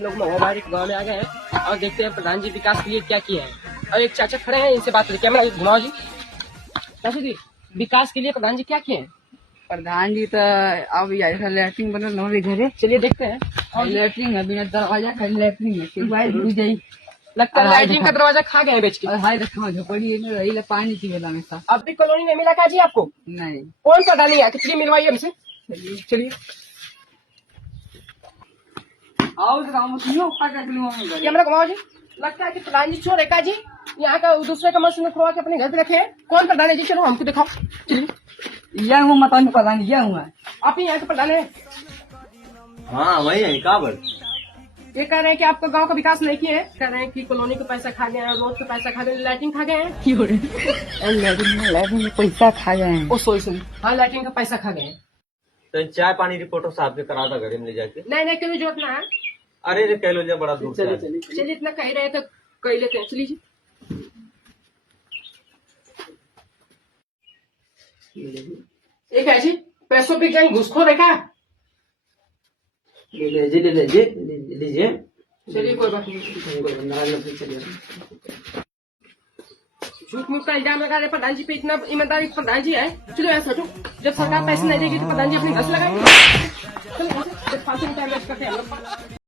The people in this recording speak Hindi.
लोग मोबाइल गाँव में आ गए हैं और देखते हैं प्रधान जी विकास के लिए क्या किए हैं। और एक चाचा खड़े हैं, इनसे बात करें। कैमरा घुमाओ जी। चाचा जी, विकास के लिए प्रधान जी क्या किए हैं? प्रधान जी तो अब ऐसा लैट्रिन बनल हमारे घरे। चलिए देखते हैं। और लैट्रिन है, बिना दरवाजा का लैट्रिन है। बुझ जाई लगता है लैट्रिन का दरवाजा खा गए हैं बेच के। और हाय रखा झोपड़ी में रही पानी पीवेला हमेशा। अभी कॉलोनी में मिला क्या जी आपको? नहीं। कौन प्रधान है? कितनी मिलवाइए हमसे। चलिए आओ कैमरा कैमरा घुमाओ जी। लगता है कि प्रधान जी चोर है का जी? यहाँ का दूसरे का मशीन खुलवा के अपने घर पे रखे हैं। कौन प्रधान है जी? चलो हमको दिखाओ। चलिए यह हूँ मतलब प्रधान यह हुआ। आप ही यहाँ के प्रधान है? हाँ वही है काबर। ये कह रहे हैं कि आपका गांव का विकास नहीं किए हैं। कह रहे हैं कि कॉलोनी का पैसा खा गए हैं, रोड का पैसा खा गए, लैट्रिन खा गए हैं। लैट्रिन में पैसा खा गए हैं। ओ सॉरी। हाँ, लैट्रिन का पैसा खा गए हैं। तो चाय पानी रिपोर्टर साहब के करा था घरे में ले जाके। नहीं क्यों जरूरत ना है। अरे रे कह लो जा बड़ा दूर से आए। चलिए इतना कह रहे हैं तो कह लेते हैं। चलिए एक है जी पैसों पे गैंग घुसखोर है क्या? लीजिए। चलिए कोई बात नहीं। चलिए झूठ मूठ का इल्जाम लगा रहे प्रधान जी पे। इतना ईमानदारी प्रधान जी है। चलो ऐसा सोचो, जब सरकार पैसे नहीं देगी तो प्रधान जी अपने घर से लगाएंगे। चलो फालतू में टाइम वेस्ट करते हैं हम लोग।